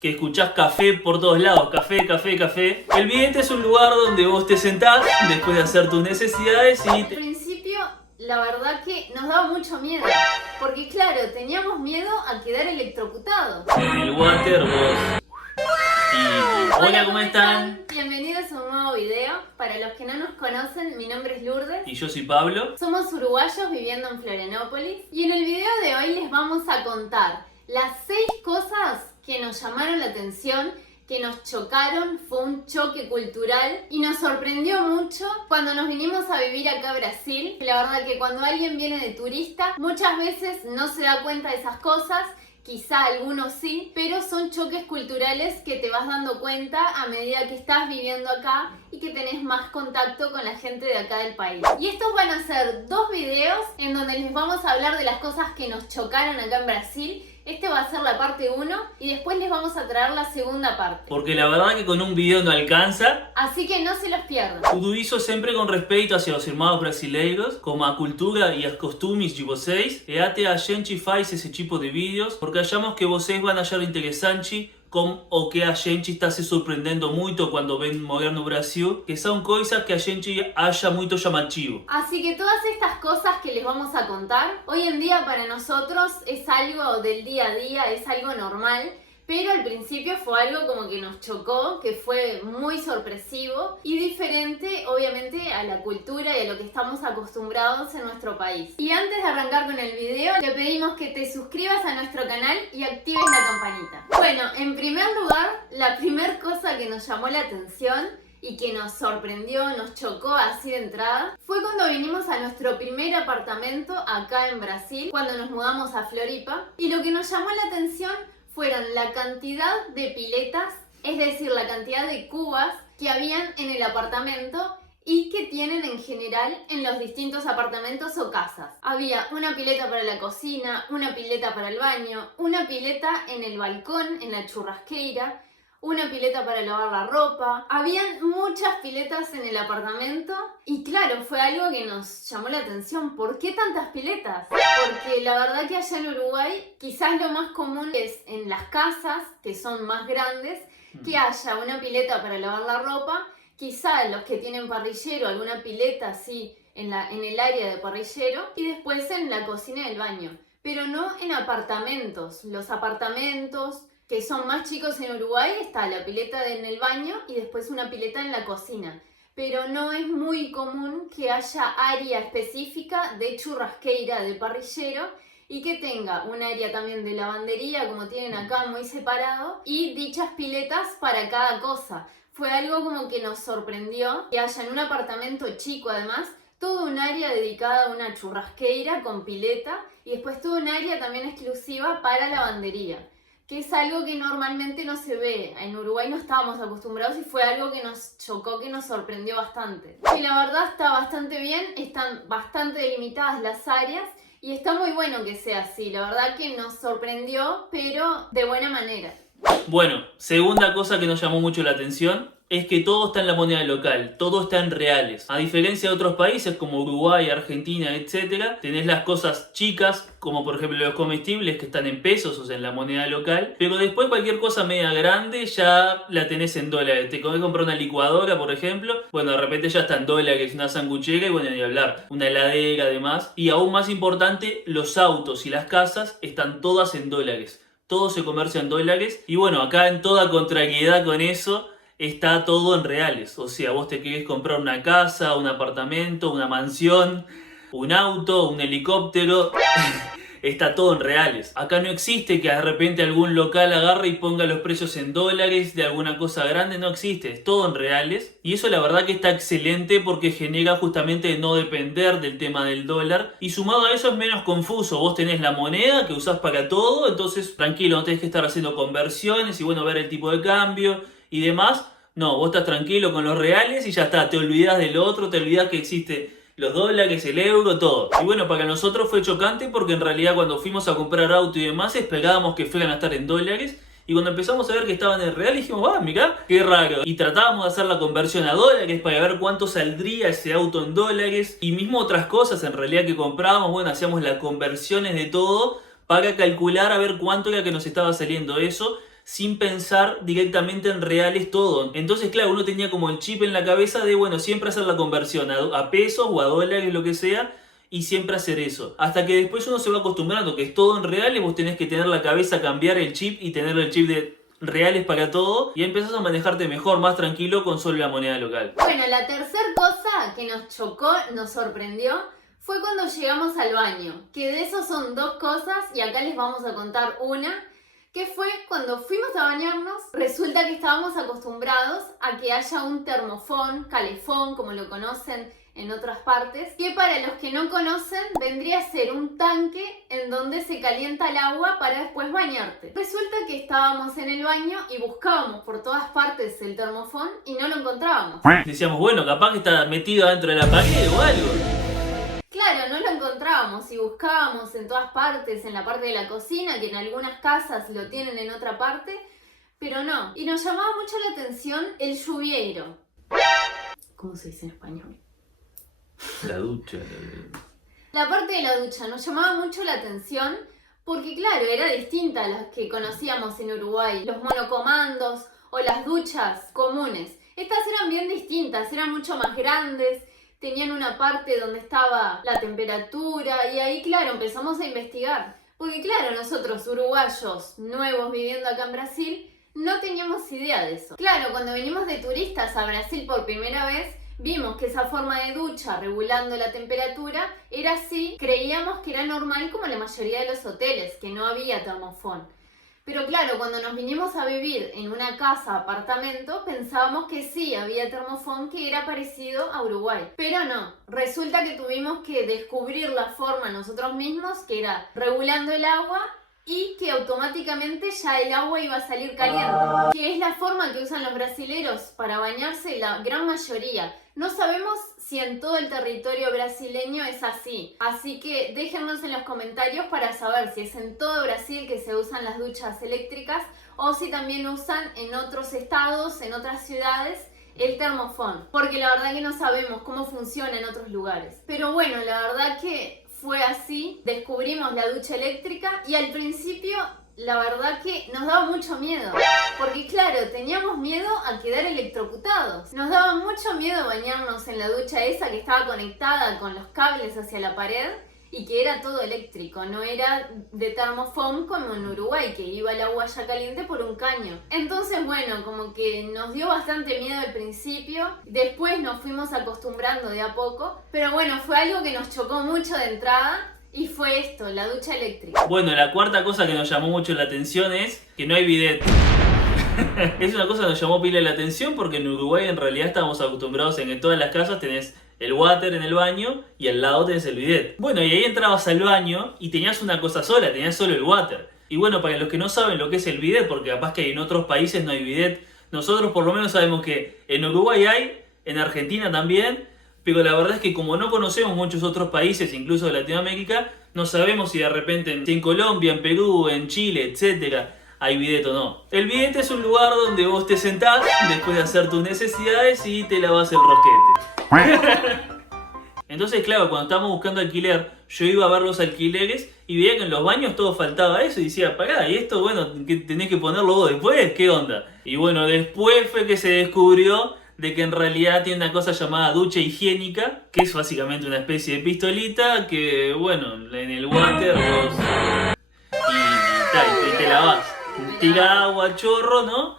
que escuchás café por todos lados, café, café, café. El vidente es un lugar donde vos te sentás después de hacer tus necesidades y Al principio, la verdad que nos daba mucho miedo, porque claro, teníamos miedo a quedar electrocutados. en el water vos... Hola, ¿cómo están? Bienvenidos a un nuevo video. Para los que no nos conocen, mi nombre es Lourdes. Y yo soy Pablo. Somos uruguayos viviendo en Florianópolis. Y en el video de hoy les vamos a contar las 6 cosas que nos llamaron la atención, que nos chocaron, fue un choque cultural y nos sorprendió mucho cuando nos vinimos a vivir acá a Brasil. La verdad que cuando alguien viene de turista, muchas veces no se da cuenta de esas cosas. Quizá algunos sí, pero son choques culturales que te vas dando cuenta a medida que estás viviendo acá y que tenés más contacto con la gente de acá del país. Y estos van a ser 2 videos en donde les vamos a hablar de las cosas que nos chocaron acá en Brasil. Este va a ser la parte 1 y después les vamos a traer la segunda parte. Porque la verdad que con un video não alcança. Así que no se los pierdan. Tudo isso sempre com respeito hacia os irmãos brasileiros, como a cultura e os costumes de vocês, e até a gente faz esse tipo de vídeos porque achamos que vocês vão achar interessante com o que a gente está se surpreendendo muito quando vem morar no Brasil, que são coisas que a gente acha muito chamativo. Así que todas estas cosas que les vamos a contar, hoy en día para nosotros es algo del día a día, es algo normal. Pero al principio fue algo como que nos chocó, que fue muy sorpresivo y diferente obviamente a la cultura y a lo que estamos acostumbrados en nuestro país. Y antes de arrancar con el video, te pedimos que te suscribas a nuestro canal y actives la campanita. Bueno, en primer lugar, la primera cosa que nos llamó la atención y que nos sorprendió, nos chocó así de entrada, fue cuando vinimos a nuestro primer apartamento acá en Brasil, cuando nos mudamos a Floripa. Y lo que nos llamó la atención fueron la cantidad de piletas, es decir, la cantidad de cubas que habían en el apartamento y que tienen en general en los distintos apartamentos o casas. Había una pileta para la cocina, una pileta para el baño, una pileta en el balcón, en la churrasqueira, una pileta para lavar la ropa. Habían muchas piletas en el apartamento y claro, fue algo que nos llamó la atención. ¿Por qué tantas piletas? Porque la verdad que allá en Uruguay quizás lo más común es en las casas, que son más grandes, que haya una pileta para lavar la ropa. Quizá los que tienen parrillero, alguna pileta así en el área de parrillero, y después en la cocina y el baño. Pero no en apartamentos. Los apartamentos que son más chicos en Uruguay, está la pileta en el baño y después una pileta en la cocina. Pero no es muy común que haya área específica de churrasqueira, de parrillero, y que tenga un área también de lavandería, como tienen acá, muy separado, y dichas piletas para cada cosa. Fue algo como que nos sorprendió que haya en un apartamento chico, además, todo un área dedicada a una churrasqueira con pileta, y después todo un área también exclusiva para lavandería, que es algo que normalmente no se ve. En Uruguay no estábamos acostumbrados y fue algo que nos chocó, que nos sorprendió bastante. Y la verdad está bastante bien, están bastante delimitadas las áreas y está muy bueno que sea así. La verdad que nos sorprendió, pero de buena manera. Bueno, segunda cosa que nos llamó mucho la atención es que todo está en la moneda local, todo está en reales. A diferencia de otros países como Uruguay, Argentina, etc., tenés las cosas chicas, como por ejemplo los comestibles que están en pesos, o sea, en la moneda local, pero después cualquier cosa media grande ya la tenés en dólares. Te podés comprar una licuadora, por ejemplo, bueno, de repente ya está en dólares, una sanguchera y bueno, ni hablar, una heladera además. Y aún más importante, los autos y las casas están todas en dólares. Todo se comercia en dólares y bueno, acá en toda contrariedad con eso, está todo en reales. O sea, vos te querés comprar una casa, un apartamento, una mansión, un auto, un helicóptero. Está todo en reales. Acá no existe que de repente algún local agarre y ponga los precios en dólares de alguna cosa grande. No existe, es todo en reales. Y eso la verdad que está excelente porque genera justamente no depender del tema del dólar. Y sumado a eso es menos confuso. Vos tenés la moneda que usás para todo, entonces tranquilo, no tenés que estar haciendo conversiones y bueno, ver el tipo de cambio y demás. No, vos estás tranquilo con los reales y ya está, te olvidás del otro, te olvidás que existe los dólares, el euro, todo. Y bueno, para nosotros fue chocante porque en realidad cuando fuimos a comprar auto y demás esperábamos que fueran a estar en dólares. Y cuando empezamos a ver que estaban en real dijimos, mirá, qué raro. Y tratábamos de hacer la conversión a dólares para ver cuánto saldría ese auto en dólares. Y mismo otras cosas en realidad que comprábamos, bueno, hacíamos las conversiones de todo para calcular a ver cuánto era que nos estaba saliendo eso. sin pensar directamente en reales todo. Entonces, claro, uno tenía como el chip en la cabeza de, bueno, siempre hacer la conversión a pesos o a dólares, lo que sea, y siempre hacer eso. Hasta que después uno se va acostumbrando que es todo en reales, vos tenés que tener la cabeza, cambiar el chip y tener el chip de reales para todo, y empezás a manejarte mejor, más tranquilo con solo la moneda local. Bueno, la tercera cosa que nos chocó, nos sorprendió, fue cuando llegamos al baño. Que de eso son dos cosas y acá les vamos a contar una. Que fue cuando fuimos a bañarnos, resulta que estábamos acostumbrados a que haya un termofón, calefón, como lo conocen en otras partes, que para los que no conocen vendría a ser un tanque en donde se calienta el agua para después bañarte. Resulta que estábamos en el baño y buscábamos por todas partes el termofón y no lo encontrábamos. Decíamos, bueno, capaz que está metido dentro de la pared o algo. Claro, no lo encontrábamos y buscábamos en todas partes, en la parte de la cocina, que en algunas casas lo tienen en otra parte, pero no. Y nos llamaba mucho la atención el lluvieiro. ¿Cómo se dice en español? La ducha. La parte de la ducha nos llamaba mucho la atención porque, claro, era distinta a las que conocíamos en Uruguay. Los monocomandos o las duchas comunes. Estas eran bien distintas, eran mucho más grandes. Tenían una parte donde estaba la temperatura y ahí, claro, empezamos a investigar. Porque, claro, nosotros, uruguayos nuevos viviendo acá en Brasil, no teníamos idea de eso. Claro, cuando venimos de turistas a Brasil por primera vez, vimos que esa forma de ducha regulando la temperatura era así, creíamos que era normal como la mayoría de los hoteles, que no había termofón. Pero claro, cuando nos vinimos a vivir en una casa, apartamento, pensábamos que sí, había termofón que era parecido a Uruguay. Pero no, resulta que tuvimos que descubrir la forma nosotros mismos, que era regulando el agua y que automáticamente ya el agua iba a salir caliente. Que es la forma que usan los brasileros para bañarse, la gran mayoría. No sabemos si en todo el territorio brasileño es así. Así que déjennos en los comentarios para saber si es en todo Brasil que se usan las duchas eléctricas o si también usan en otros estados, en otras ciudades, el termofón. Porque la verdad que no sabemos cómo funciona en otros lugares. Pero bueno, la verdad que fue así. Descubrimos la ducha eléctrica y al principio la verdad que nos daba mucho miedo. Porque claro, teníamos miedo a quedar electrocutados. Nos daba mucho miedo bañarnos en la ducha esa que estaba conectada con los cables hacia la pared y que era todo eléctrico, no era de termofón como en Uruguay, que iba el agua ya caliente por un caño. Entonces bueno, como que nos dio bastante miedo al principio, después nos fuimos acostumbrando de a poco, pero bueno, fue algo que nos chocó mucho de entrada. Y fue esto, la ducha eléctrica. Bueno, la cuarta cosa que nos llamó mucho la atención es que no hay bidet. Es una cosa que nos llamó pila la atención porque en Uruguay en realidad estábamos acostumbrados en que en todas las casas tenés el water en el baño y al lado tenés el bidet. Bueno, y ahí entrabas al baño y tenías una cosa sola, tenías solo el water. Y bueno, para los que no saben lo que es el bidet, porque capaz que en otros países no hay bidet, nosotros por lo menos sabemos que en Uruguay hay, en Argentina también, pero la verdad es que como no conocemos muchos otros países, incluso de Latinoamérica, no sabemos si de repente en Colombia, en Perú, en Chile, etcétera, hay bidet o no. El bidet es un lugar donde vos te sentás después de hacer tus necesidades y te lavas el rosquete. Entonces, claro, cuando estábamos buscando alquiler, yo iba a ver los alquileres y veía que en los baños todo faltaba eso y decía, pará, y esto, bueno, que tenés que ponerlo vos después, ¿qué onda? Y bueno, después fue que se descubrió de que en realidad tiene una cosa llamada ducha higiénica, que es básicamente una especie de pistolita que, bueno, en el water vos y te lavas. Tira agua, chorro, ¿no?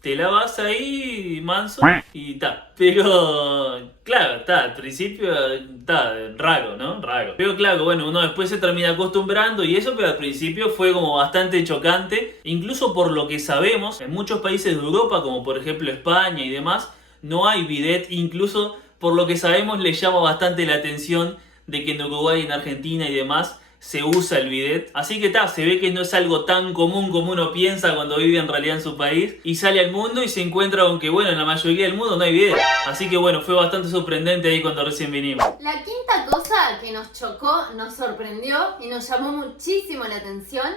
Te lavas ahí, manso, y ta. Pero, claro, al principio está raro, ¿no? Raro. Pero claro, bueno, uno después se termina acostumbrando y eso, pero al principio fue como bastante chocante. Incluso por lo que sabemos, en muchos países de Europa, como por ejemplo España y demás, no hay bidet. Incluso por lo que sabemos le llama bastante la atención de que en Uruguay, en Argentina y demás se usa el bidet. Así que se ve que no es algo tan común como uno piensa cuando vive en realidad en su país. Y sale al mundo y se encuentra con que, bueno, en la mayoría del mundo no hay bidet. Así que bueno, fue bastante sorprendente ahí cuando recién vinimos. La quinta cosa que nos chocó, nos sorprendió y nos llamó muchísimo la atención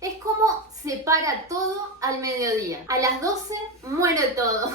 es cómo se para todo al mediodía. A las 12 muere todo.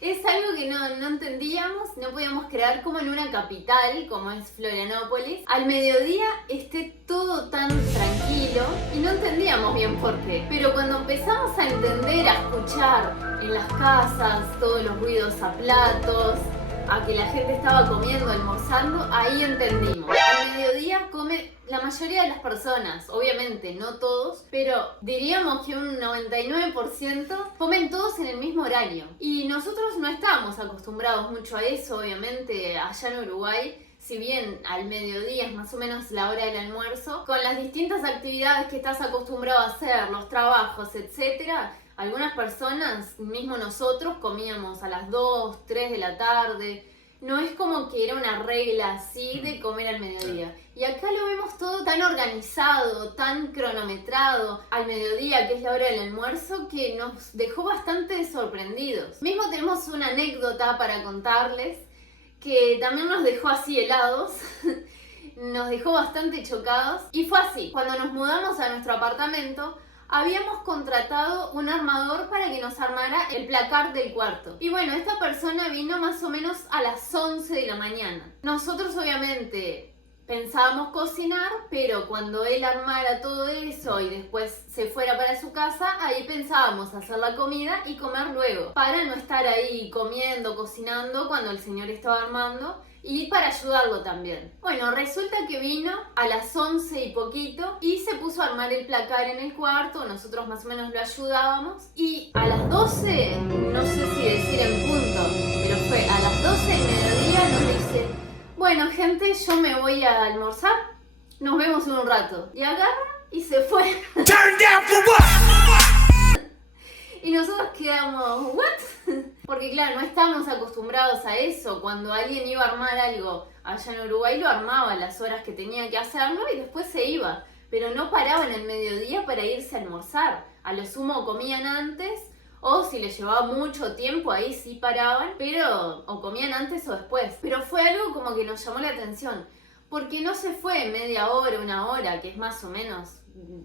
Es algo que no entendíamos, no podíamos creer como en una capital, como es Florianópolis, al mediodía esté todo tan tranquilo y no entendíamos bien por qué. Pero cuando empezamos a entender, a escuchar en las casas todos los ruidos a platos, a que la gente estaba comiendo, almorzando, ahí entendimos. Al mediodía come la mayoría de las personas, obviamente no todos, pero diríamos que un 99% comen todos en el mismo horario. Y nosotros no estábamos acostumbrados mucho a eso, obviamente, allá en Uruguay. Si bien al mediodía es más o menos la hora del almuerzo, con las distintas actividades que estás acostumbrado a hacer, los trabajos, etcétera, algunas personas, mismo nosotros, comíamos a las 2, 3 de la tarde. No es como que era una regla así de comer al mediodía. Y acá lo vemos todo tan organizado, tan cronometrado al mediodía, que es la hora del almuerzo, que nos dejó bastante sorprendidos. Mismo tenemos una anécdota para contarles, que también nos dejó así helados. Nos dejó bastante chocados. Y fue así, cuando nos mudamos a nuestro apartamento, habíamos contratado un armador para que nos armara el placard del cuarto. Y bueno, esta persona vino más o menos a las 11 de la mañana. Nosotros obviamente pensábamos cocinar, pero cuando él armara todo eso y después se fuera para su casa, ahí pensábamos hacer la comida y comer luego, para no estar ahí comiendo, cocinando cuando el señor estaba armando. Y para ayudarlo también. Bueno, resulta que vino a las 11 y poquito y se puso a armar el placard en el cuarto, nosotros más o menos lo ayudábamos. Y a las 12, no sé si decir en punto, pero fue a las 12 del mediodía, nos dice: bueno gente, yo me voy a almorzar, nos vemos en un rato. Y agarra y se fue. Turn down for what? Y nosotros quedamos, ¿what? Porque claro, no estábamos acostumbrados a eso. Cuando alguien iba a armar algo allá en Uruguay, lo armaba a las horas que tenía que hacerlo y después se iba. Pero no paraban el mediodía para irse a almorzar. A lo sumo comían antes, o si les llevaba mucho tiempo, ahí sí paraban, pero o comían antes o después. Pero fue algo como que nos llamó la atención, porque no se fue media hora, una hora, que es más o menos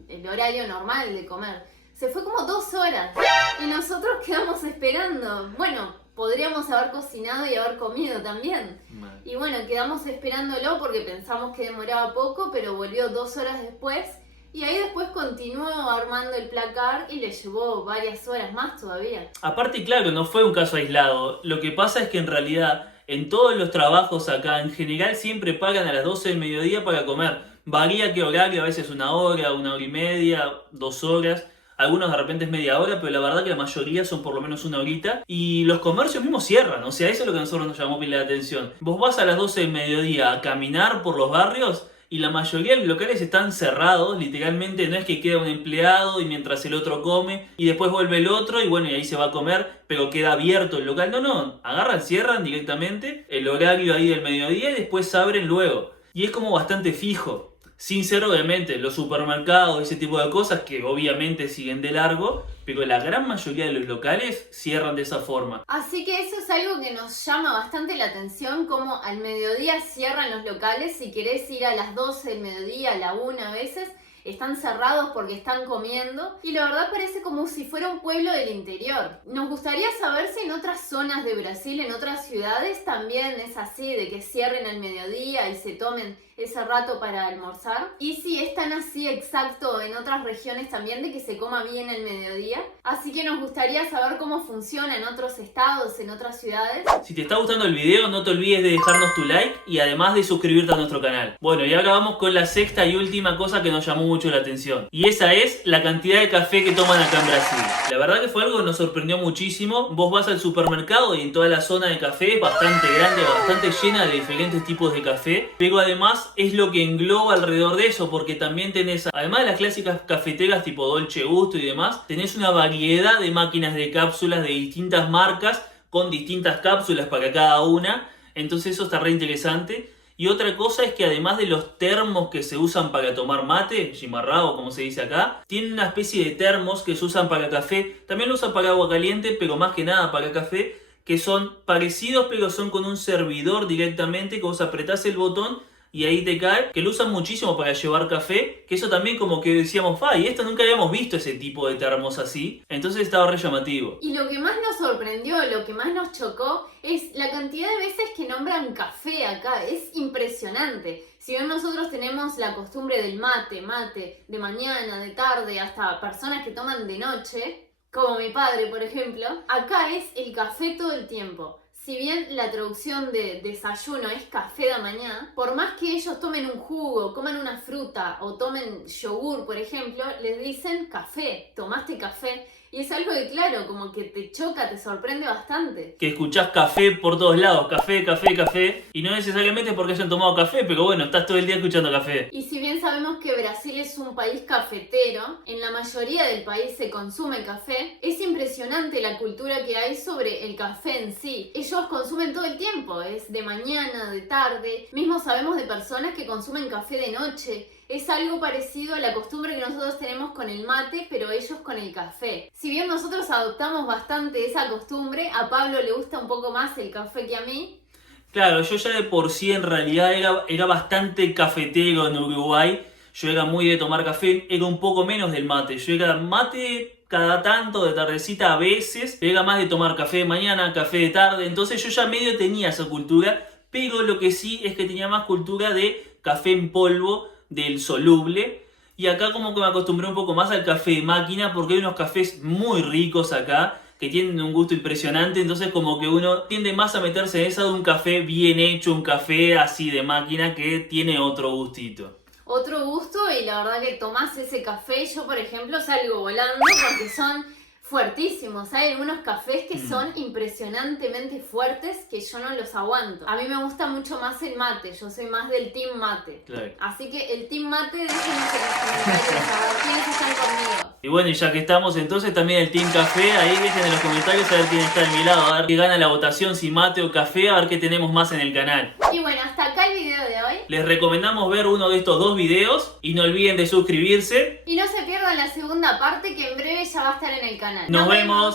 el horario normal de comer. Se fue como 2 horas y nosotros quedamos esperando. Bueno, podríamos haber cocinado y haber comido también. Y bueno, quedamos esperándolo porque pensamos que demoraba poco, pero volvió 2 horas después. Y ahí después continuó armando el placard y le llevó varias horas más todavía. Aparte, claro, no fue un caso aislado. Lo que pasa es que en realidad en todos los trabajos acá en general siempre pagan a las 12 del mediodía para comer. Varía qué horario, a veces 1 hora, 1 hora y media, 2 horas. Algunos de repente es media hora, pero la verdad que la mayoría son por lo menos 1 horita. Y los comercios mismos cierran, o sea, eso es lo que a nosotros nos llamó la atención. Vos vas a las 12 del mediodía a caminar por los barrios y la mayoría de los locales están cerrados, literalmente no es que queda un empleado y mientras el otro come y después vuelve el otro y bueno, y ahí se va a comer, pero queda abierto el local. No, agarran, cierran directamente el horario ahí del mediodía y después abren luego. Y es como bastante fijo. Sin ser obviamente los supermercados, ese tipo de cosas que obviamente siguen de largo, pero la gran mayoría de los locales cierran de esa forma. Así que eso es algo que nos llama bastante la atención, como al mediodía cierran los locales. Si querés ir a las 12 del mediodía, a la 1 a veces, están cerrados porque están comiendo y la verdad parece como si fuera un pueblo del interior. Nos gustaría saber si en otras zonas de Brasil, en otras ciudades también es así, de que cierren al mediodía y se tomen ese rato para almorzar, y si es tan así exacto en otras regiones también de que se coma bien al mediodía. Así que nos gustaría saber cómo funciona en otros estados, en otras ciudades. Si te está gustando el video, no te olvides de dejarnos tu like y además de suscribirte a nuestro canal. Bueno, y ahora vamos con la sexta y última cosa que nos llamó mucho la atención, y esa es la cantidad de café que toman acá en Brasil. La verdad que fue algo que nos sorprendió muchísimo. Vos vas al supermercado y en toda la zona de café es bastante grande, bastante llena de diferentes tipos de café, pero además es lo que engloba alrededor de eso, porque también tenés, además de las clásicas cafeteras tipo Dolce Gusto y demás, tenés una variedad de máquinas de cápsulas de distintas marcas, con distintas cápsulas para cada una, entonces eso está re interesante. Y otra cosa es que además de los termos que se usan para tomar mate, chimarrao como se dice acá, tienen una especie de termos que se usan para café, también lo usan para agua caliente, pero más que nada para café, que son parecidos pero son con un servidor directamente, que vos apretás el botón y ahí te cae, que lo usan muchísimo para llevar café, que eso también como que decíamos, y esto nunca habíamos visto ese tipo de termos así, entonces estaba re llamativo. Y lo que más nos sorprendió, lo que más nos chocó, es la cantidad de veces que nombran café acá, es impresionante. Si bien nosotros tenemos la costumbre del mate, de mañana, de tarde, hasta personas que toman de noche, como mi padre por ejemplo, acá es el café todo el tiempo. Si bien la traducción de desayuno es café de mañana, por más que ellos tomen un jugo, coman una fruta o tomen yogur, por ejemplo, les dicen café, tomaste café. Y es algo que, claro, como que te choca, te sorprende bastante. Que escuchás café por todos lados, café, café, café, y no necesariamente porque hayan tomado café, pero bueno, estás todo el día escuchando café. Y si bien sabemos que Brasil es un país cafetero, en la mayoría del país se consume café, es impresionante la cultura que hay sobre el café en sí. Ellos consumen todo el tiempo, es de mañana, de tarde, mismo sabemos de personas que consumen café de noche. Es algo parecido a la costumbre que nosotros tenemos con el mate, pero ellos con el café. Si bien nosotros adoptamos bastante esa costumbre, a Pablo le gusta un poco más el café que a mí. Claro, yo ya de por sí en realidad era bastante cafetero en Uruguay. Yo era muy de tomar café, era un poco menos del mate. Yo era mate cada tanto, de tardecita a veces, pero era más de tomar café de mañana, café de tarde. Entonces yo ya medio tenía esa cultura, pero lo que sí es que tenía más cultura de café en polvo, del soluble, y acá como que me acostumbré un poco más al café de máquina porque hay unos cafés muy ricos acá que tienen un gusto impresionante, entonces como que uno tiende más a meterse en esa de un café bien hecho, un café así de máquina que tiene otro gustito. Otro gusto, y la verdad que tomás ese café, yo por ejemplo salgo volando porque son fuertísimos. Hay algunos cafés que son impresionantemente fuertes que yo no los aguanto. A mí me gusta mucho más el mate, yo soy más del team mate. Claro. Así que el team mate, déjenos en los comentarios a ver quiénes están conmigo. Y bueno, y ya que estamos entonces también el team café, ahí dejen en los comentarios a ver quién está de mi lado, a ver qué gana la votación, si mate o café, a ver qué tenemos más en el canal. Y bueno, hasta acá el video de hoy. Les recomendamos ver uno de estos dos videos y no olviden de suscribirse. Y no se pierdan la segunda parte que en breve ya va a estar en el canal. Nos vemos.